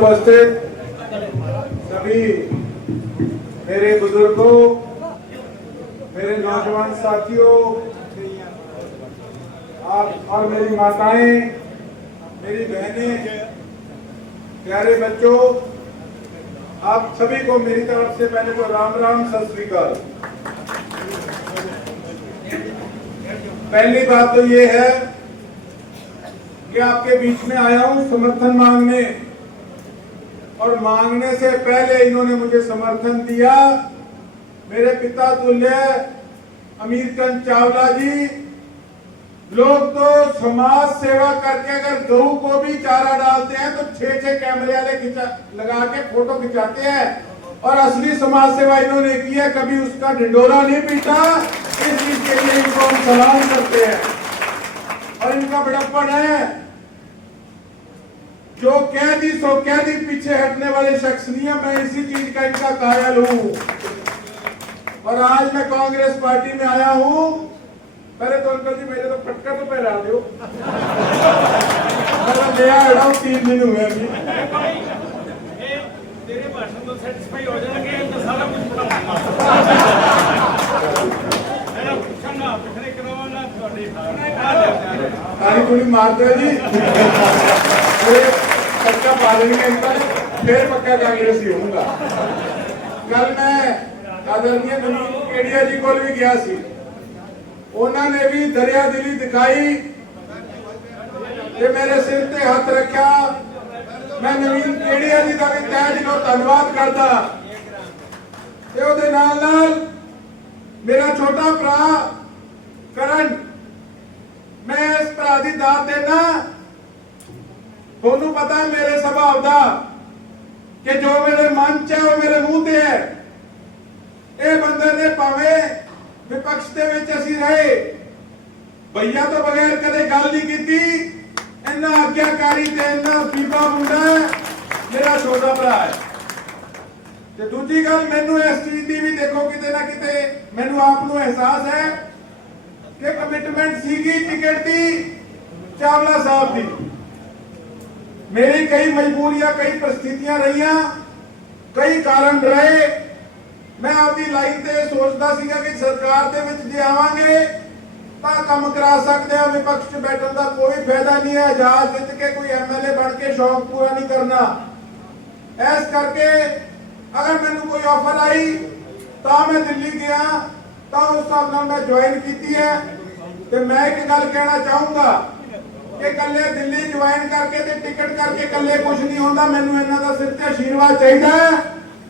उपस्थित सभी मेरे बुजुर्गों, मेरे नौजवान साथियों, आप और मेरी माताएं, मेरी बहनें, प्यारे बच्चों, आप सभी को मेरी तरफ से पहले तो राम राम, सत श्री अकाल। पहली बात तो ये है कि आपके बीच में आया हूं समर्थन मांगने, और मांगने से पहले इन्होंने मुझे समर्थन दिया। मेरे पिता तुल्य अमीरचंद चावला जी, लोग तो समाज सेवा करके अगर गऊ को भी चारा डालते हैं तो 6-6 कैमरे वाले लगा के फोटो खिंचाते हैं, और असली समाज सेवा इन्होंने की है, कभी उसका ढिंडोरा नहीं पीटा। इस चीज के लिए इनको हम सलाम करते हैं। और इनका बड़प्पन है, जो कह दी सो कह दी, पीछे हटने वाले शख्स नहीं है। मैं इसी चीज का इनका कायल हूं, और आज मैं कांग्रेस पार्टी में आया हूं। पहले तो अंकल जी मेरे तो फटका तो पहरा दो, मैं नया हड़ा हूं, 3 दिन हुए अभी। तेरे भाषण तो सेटिस्फाई हो जाएंगे तो सारा कुछ मेरा पूछना पिछले करवाना तारी गोली मारते हैं जी। पक्का पालेंगे इनका, फिर पक्का कांग्रेसी होऊंगा। कल मैं आदरणीय नवीन केडिया जी को भी गया सी, उन्होंने भी दरिया दिली दिखाई ते मेरे सिर ते हाथ रखा। मैं नवीन केडिया जी का भी तहे दिलों धन्यवाद करता। मेरा छोटा भरा करण, मैं इस भरा की दात देना। थोनू पता है मेरे स्वभाव का कि जो मेरे मन च है वो मेरे मुंह ते है। ये बंदे ने भावे विपक्ष दे विच असीं रहे, भैया तो बगैर कदे गल नहीं की। इन्ना आज्ञाकारी ते इन्ना पीपा मुंडा मेरा छोटा भरा है। ते दूजी गल, मैनू इस चीज की भी देखो किते ना किते मैनू आप नू एहसास है कि कमिटमेंट सीगी टिकट दी चावला साहब दी। मेरी कई मजबूरियां, कई परिस्थितियां रही, कई कारण रहे। मैं आपकी लाइन से सोचता सीगा कि सरकार दे विच जे आवांगे तां काम करा सकते हैं, विपक्ष च बैठन का कोई फायदा नहीं है। जहाज जित के कोई एमएलए बन के शौक पूरा नहीं करना। इस करके अगर मैनू कोई ऑफर आई तो मैं दिल्ली गया, तो उस हिसाब नाल मैं ज्वाइन की है। तो मैं एक गल कहना चाहूंगा कि कल्ले दिल्ली ज्वाइन करके ते टिकट करके कल्ले कुछ नहीं होता। मैनू इन्हां दा सिर ते आशीर्वाद चाहिए।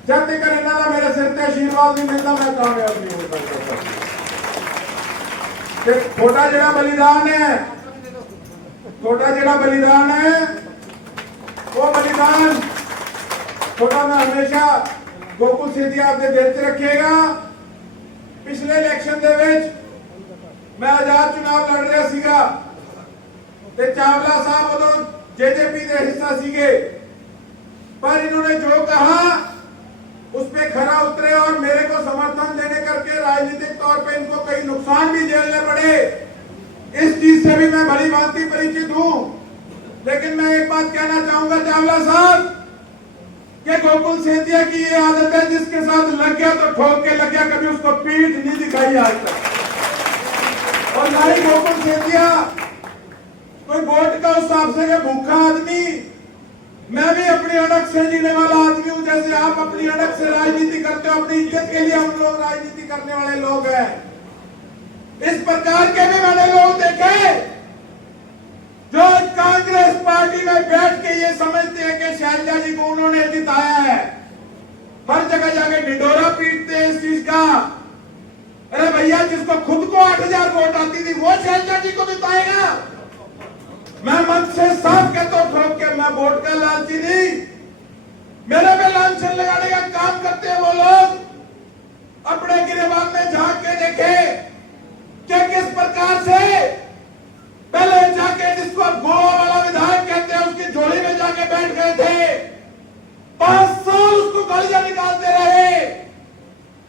जब तक इन्हां दा मेरे सिर ते आशीर्वाद नहीं मिलता मैं कामयाब नहीं हो सकता। छोटा जिहड़ा बलिदान है, छोटा जिहड़ा बलिदान है, वो बलिदान छोटा मैं हमेशा गोकुल सेठिया आपके दिल च रखेगा। पिछले इलेक्शन दे विच मैं आजाद चुनाव लड़ रहा सीगा ते चावला साहब उदों जेजेपी के हिस्सा सीगे, पर इन्होंने जो कहा उस पे खरा उतरे और मेरे को समर्थन देने करके राजनीतिक तौर पे इनको कई नुकसान भी झेलने पड़े। इस चीज से भी मैं भली भांति परिचित हूं। लेकिन मैं एक बात कहना चाहूंगा चावला साहब कि गोकुल सेठिया की ये आदत है, जिसके साथ लग गया तो ठोक के लग गया, कभी उसको पीठ नहीं दिखाई आज तक। और ना ही गोकुल सेठिया कोई वोट का उस हिसाब से भूखा आदमी। मैं भी अपनी अड़क से जीने वाला आदमी हूं, जैसे आप अपनी अड़क से राजनीति करते हो। अपनी इज्जत के लिए हम लोग राजनीति करने वाले लोग हैं। इस प्रकार के भी मैंने लोग देखे जो कांग्रेस पार्टी में बैठ के ये समझते हैं कि शैलजा जी को उन्होंने जिताया है, हर जगह जाके ढिंडोरा पीटते हैं इस चीज का। अरे भैया, जिसको खुद को 8,000 वोट आती थी वो शैलजा जी को जिताएगा? मैं मन से साफ कहता हूं ठोक के, मैं वोट का लालची नहीं। मेरे पे लांछन लगाने का काम करते हैं वो लोग। अपने गिरेबान में झांक के देखे कि किस प्रकार से पहले जाके जिसको गोवा वाला विधायक कहते हैं उसकी झोली में जाके बैठ गए थे, 5 साल उसको गालियां निकालते रहे।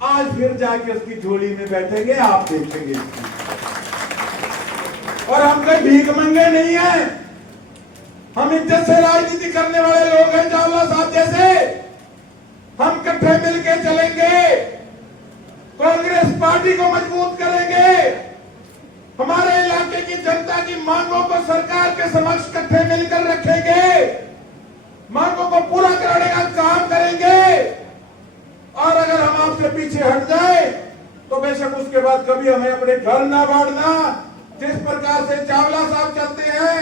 आज फिर जाके उसकी झोली में बैठेंगे, आप देखेंगे। और हम कोई भीख मंगे नहीं है। हम इज्जत से राजनीति करने वाले लोग हैं, चावला साहब जैसे। हम इकट्ठे मिलकर चलेंगे, कांग्रेस पार्टी को मजबूत करेंगे, हमारे इलाके की जनता की मांगों को सरकार के समक्ष इकट्ठे मिलकर रखेंगे, मांगों को पूरा करने का काम करेंगे। और अगर हम आपसे पीछे हट जाए तो बेशक उसके बाद कभी हमें अपने घर ना बांटना। जिस प्रकार से चावला साहब चलते हैं,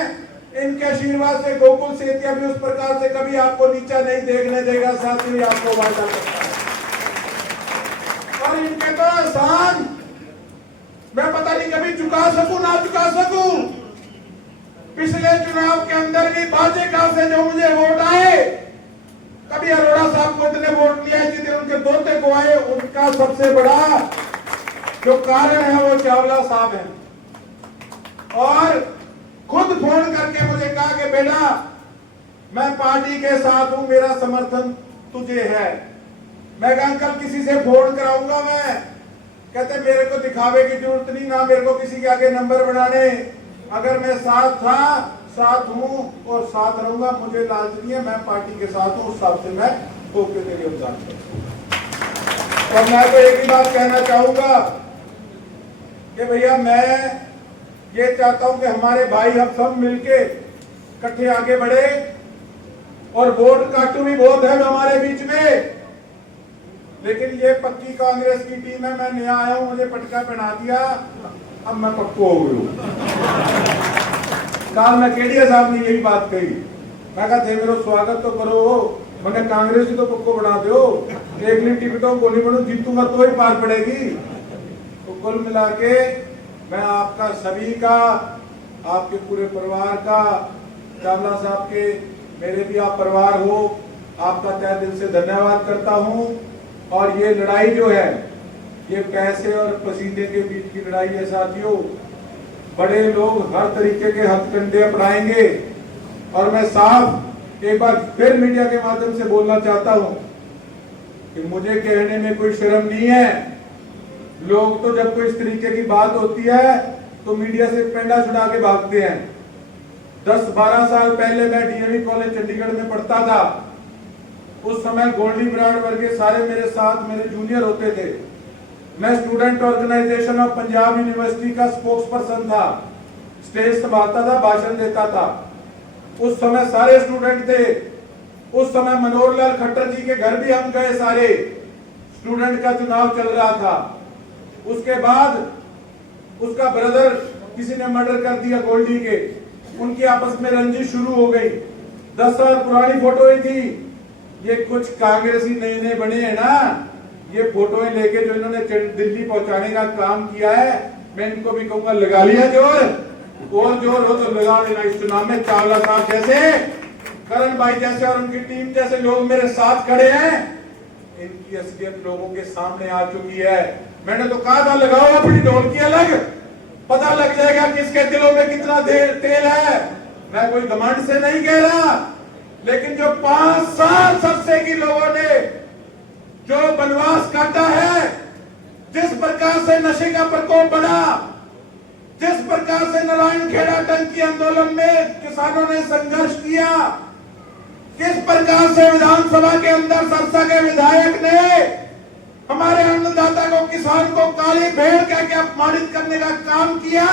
इनके आशीर्वाद से गोकुल सेतिया भी उस प्रकार से कभी आपको नीचा नहीं देखने देगा, साथ ही आपको वादा करता है। और इनके तो एहसान मैं पता नहीं कभी चुका सकूं ना चुका सकूं। पिछले चुनाव के अंदर भी भाजपा से जो मुझे वोट आए, कभी अरोड़ा साहब को इतने वोट नहीं आए जितने उनके दोते को आए। उनका सबसे बड़ा जो कारण है वो चावला साहब है। और खुद फोन करके मुझे कहा कि बेटा मैं पार्टी के साथ हूं, मेरा समर्थन तुझे है। मैं कहा अंकल किसी से फोन कराऊंगा मैं। कहते मेरे को दिखावे की जरूरत नहीं, ना मेरे को किसी के आगे नंबर बनाने। अगर मैं साथ था, साथ हूं और साथ रहूंगा, मुझे लालच नहीं है, मैं पार्टी के साथ हूं, उस हिसाब से मैं होके तेरे योगदान करूंगा। और मैं तो एक ही बात कहना चाहूंगा कि भैया मैं ये चाहता हूं कि हमारे भाई हम सब मिलके इकट्ठे आगे बढ़े। और वोट काटू भी बहुत है हमारे बीच में, लेकिन ये पक्की कांग्रेस की टीम है। मैं नया आया हूं, मुझे पटका पहना दिया, अब मैं पक्को हो गया। काल में केडिया साहब ने यही बात कही। मैं कहा थे मेरा स्वागत तो करो, मैंने कांग्रेस ही तो पक्को बना दो। एक टिकटों को नहीं बनू, जीतूंगा तो ही पार पड़ेगी। तो कुल मिला के मैं आपका सभी का, आपके पूरे परिवार का, चावला साहब के, मेरे भी आप परिवार हो, आपका तहे दिल से धन्यवाद करता हूं। और ये लड़ाई जो है, ये पैसे और पसीने के बीच की लड़ाई है साथियों। बड़े लोग हर तरीके के हथकंडे अपनाएंगे। और मैं साफ एक बार फिर मीडिया के माध्यम से बोलना चाहता हूं कि मुझे कहने में कोई शर्म नहीं है। लोग तो जब कोई इस तरीके की बात होती है तो मीडिया से पेंडा छुड़ा के भागते हैं। 10-12 साल पहले मैं डीएवी कॉलेज चंडीगढ़ में पढ़ता था। उस समय गोल्डी ब्रांड वर्गे सारे मेरे साथ मेरे जूनियर होते थे। मैं student organisation of Punjab university का स्पोक्स पर्सन था, स्टेज संभालता था, भाषण देता था। उस समय सारे स्टूडेंट थे। उस समय मनोहर लाल खट्टर जी के घर भी हम गए सारे। स्टूडेंट का चुनाव चल रहा था। उसके बाद उसका ब्रदर किसी ने मर्डर कर दिया गोल्डी के, उनकी आपस में रंजिश शुरू हो गई। 10 साल पुरानी फोटो ही थी। ये कुछ कांग्रेसी नए नए बने हैं ना, ये फोटोएं लेके जो इन्होंने दिल्ली पहुंचाने का काम किया है, मैं इनको भी कहूंगा लगा लिया जोर, और जोर हो तो लगा लेना इस चुनाव में। चावला साहब जैसे, करण भाई जैसे और उनकी टीम जैसे लोग मेरे साथ खड़े हैं। इनकी असलियत लोगों के सामने आ चुकी है। मैंने तो कहा था लगाओ अपनी ढोलकी अलग, पता लग जाएगा किसके दिलों में कितना तेल है। मैं कोई घमंड से नहीं कह रहा, लेकिन जो 5 साल सबसे की लोगों ने जो वनवास काटा है, जिस प्रकार से नशे का प्रकोप बढ़ा, जिस प्रकार से नारायण खेड़ा टंकी आंदोलन में किसानों ने संघर्ष किया, किस प्रकार से विधानसभा के अंदर सरसा के विधायक ने हमारे अन्नदाता को, किसान को काली भेड़ कह के अपमानित करने का काम किया,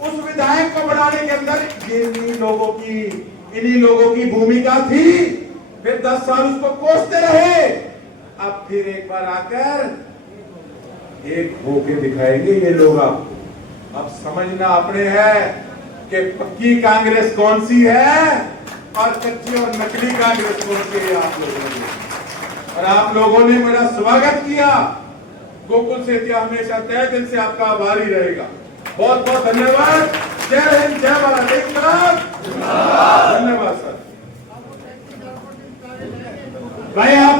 उस विधायक को बनाने के अंदर इन्हीं लोगों की भूमिका थी। फिर 10 साल उसको कोसते रहे। अब फिर एक बार आकर एक होके दिखाएंगे ये लोग। अब समझना अपने है कि पक्की कांग्रेस कौन सी है और कच्ची और नकली कांग्रेस कौन सी है आप लोगों ने। और आप लोगों ने मेरा स्वागत किया। गोकुल सेतिया हमेशा तहे दिल से आपका आभारी रहेगा। बहुत बहुत धन्यवाद। जय हिंद, जय भारत। धन्यवाद सर। भाई आप